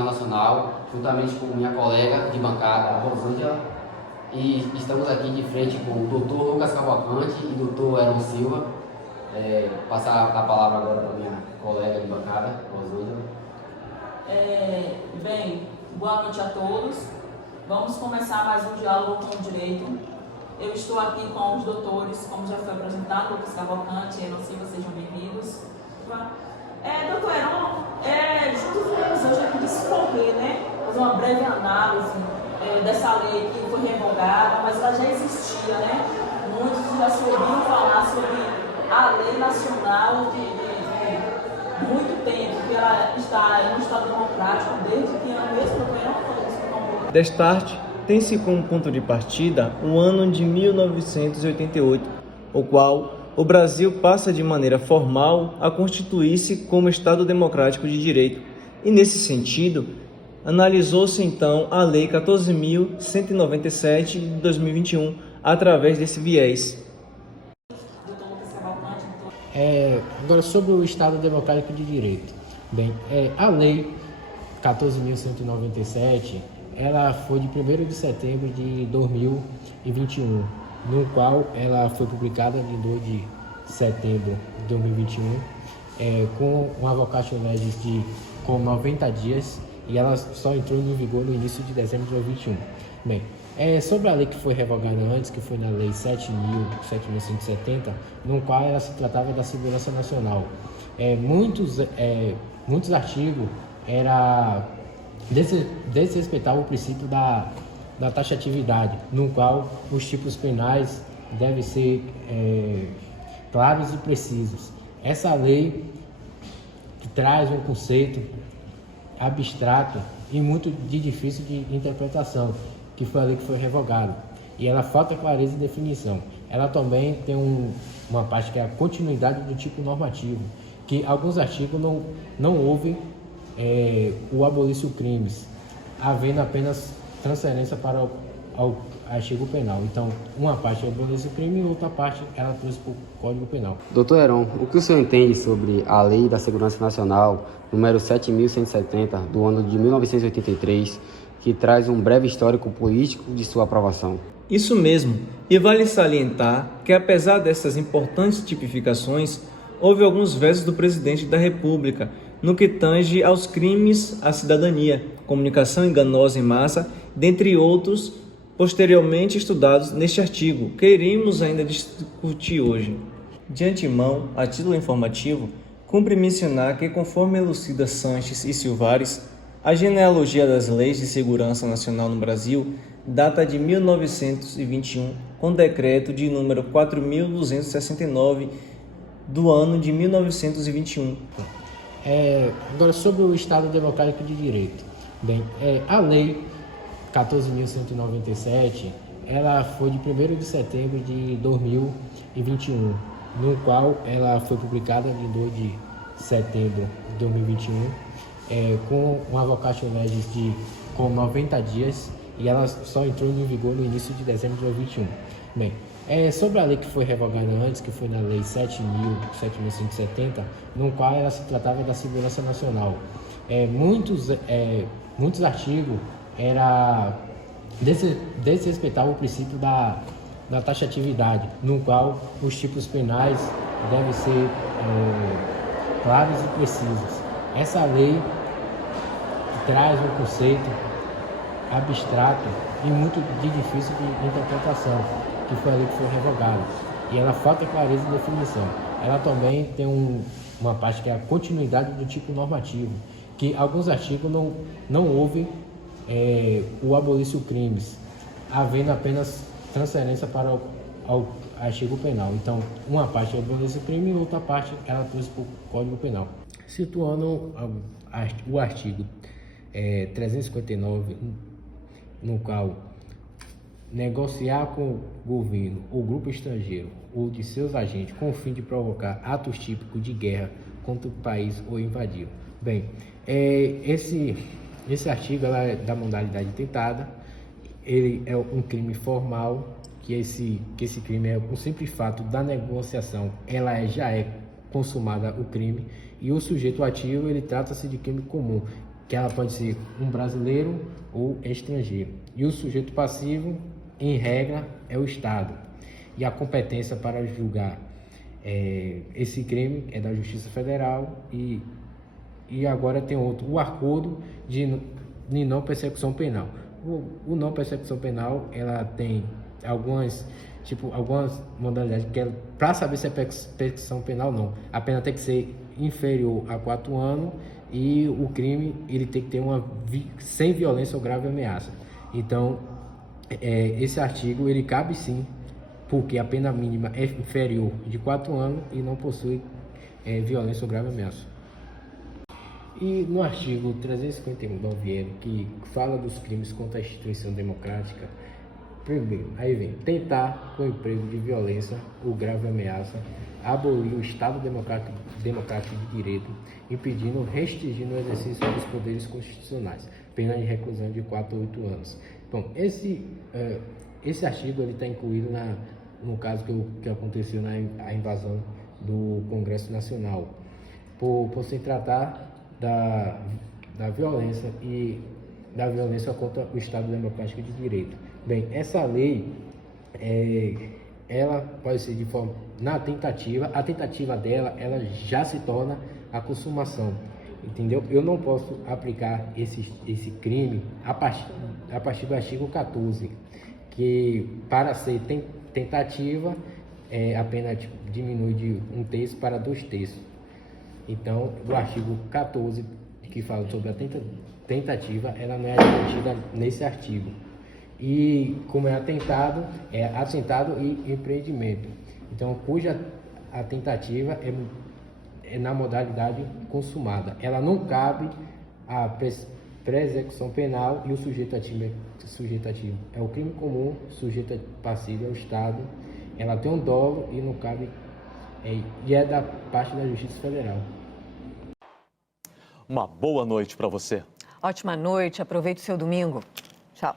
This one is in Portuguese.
Jornal Nacional, juntamente com minha colega de bancada, Rosângela, e estamos aqui de frente com o Dr. Lucas Cavalcante e o Dr. Heron Silva. Passar a palavra agora para minha colega de bancada, Rosângela. Bem, boa noite a todos. Vamos começar mais um diálogo com o direito. Eu estou aqui com os doutores, como já foi apresentado, Lucas Cavalcante e Heron Silva, sejam bem-vindos. Doutor Heron, juntos vamos hoje aqui discorrer, né? Fazer uma breve análise dessa lei que foi revogada, mas ela já existia, né? Muitos já se ouviram falar sobre a lei nacional de muito tempo, que ela está em um estado democrático desde que ano mesmo, doutor Heron? Destarte tem-se como ponto de partida o ano de 1988, o qual o Brasil passa de maneira formal a constituir-se como Estado Democrático de Direito. E nesse sentido, analisou-se então a Lei 14.197 de 2021 através desse viés. Agora, sobre o Estado Democrático de Direito. Bem, a Lei 14.197, ela foi de 1º de setembro de 2021, no qual ela foi publicada em 2 de setembro de 2021, com uma vacatio legis com 90 dias, e ela só entrou em vigor no início de dezembro de 2021. Bem, sobre a lei que foi revogada antes, que foi na Lei 7.170, no qual ela se tratava da segurança nacional. Muitos artigos desrespeitavam o princípio da taxatividade, no qual os tipos penais devem ser claros e precisos. Essa lei que traz um conceito abstrato e muito difícil de interpretação, que foi a lei que foi revogada, e ela falta clareza e definição. Ela também tem uma parte que é a continuidade do tipo normativo, que alguns artigos não houve o abolício crimes, havendo apenas transferência para o artigo penal. Então, uma parte é o abolício crime e outra parte ela trouxe para o Código Penal. Doutor Heron, o que o senhor entende sobre a Lei da Segurança Nacional, número 7.170, do ano de 1983, que traz um breve histórico político de sua aprovação? Isso mesmo, e vale salientar que apesar dessas importantes tipificações, houve alguns vetos do presidente da República no que tange aos crimes à cidadania, comunicação enganosa em massa, dentre outros, posteriormente estudados neste artigo, que iremos ainda discutir hoje. De antemão, a título informativo, cumpre mencionar que, conforme elucida Sanches e Silvares, a genealogia das leis de segurança nacional no Brasil data de 1921, com decreto de número 4.269 do ano de 1921. Agora, sobre o Estado Democrático de Direito. Bem, a Lei 14.197, ela foi de 1º de setembro de 2021, no qual ela foi publicada em 2 de setembro de 2021, com uma vacatio legis com 90 dias, e ela só entrou em vigor no início de dezembro de 2021. Bem, sobre a lei que foi revogada antes, que foi na Lei 7.170, no qual ela se tratava da segurança nacional. Muitos artigos desrespeitavam o princípio da taxatividade, no qual os tipos penais devem ser claros e precisos. Essa lei traz um conceito abstrato e muito difícil de interpretação, que foi a lei que foi revogada, e ela falta clareza e definição. Ela também tem uma parte que é a continuidade do tipo normativo, que alguns artigos não houve o abolício crimes, havendo apenas transferência para o artigo penal. Então, uma parte é o abolício crime e outra parte ela trouxe para o Código Penal. Situando o artigo 359, no qual negociar com o governo ou grupo estrangeiro ou de seus agentes com o fim de provocar atos típicos de guerra contra o país ou invadir. Bem, esse artigo ela é da modalidade tentada, ele é um crime formal, que esse crime é um simples fato da negociação, ela já é consumada o crime, e o sujeito ativo ele trata-se de crime comum, que ela pode ser um brasileiro ou estrangeiro. E o sujeito passivo, em regra, é o Estado. E a competência para julgar esse crime é da Justiça Federal e agora tem outro, o acordo de não persecução penal. O não persecução penal, ela tem algumas modalidades que para saber se é persecução penal não. A pena tem que ser inferior a 4 anos e o crime ele tem que ter sem violência ou grave ameaça. Então, esse artigo ele cabe sim, porque a pena mínima é inferior de 4 anos e não possui violência ou grave ameaça. E no artigo 359, que fala dos crimes contra a instituição democrática, primeiro, aí vem tentar com emprego de violência ou grave ameaça, abolir o Estado democrático de direito, impedindo, restringindo o exercício dos poderes constitucionais, pena de reclusão de 4 a 8 anos. Bom, esse artigo está incluído no caso que aconteceu na invasão do Congresso Nacional, por se tratar da violência e da violência contra o Estado Democrático de Direito. Bem, essa lei, ela pode ser de forma, a tentativa dela, ela já se torna a consumação, entendeu? Eu não posso aplicar esse crime a partir do artigo 14, que para ser tentativa, a pena diminui de 1/3 para 2/3. Então, o artigo 14, que fala sobre a tentativa, ela não é admitida nesse artigo. E como é atentado e empreendimento. Então, cuja a tentativa é na modalidade consumada. Ela não cabe à pré-execução penal e o sujeito ativo é o crime comum, sujeito passivo é o Estado. Ela tem um dolo e não cabe, e é da parte da Justiça Federal. Uma boa noite para você. Ótima noite, aproveite o seu domingo. Tchau.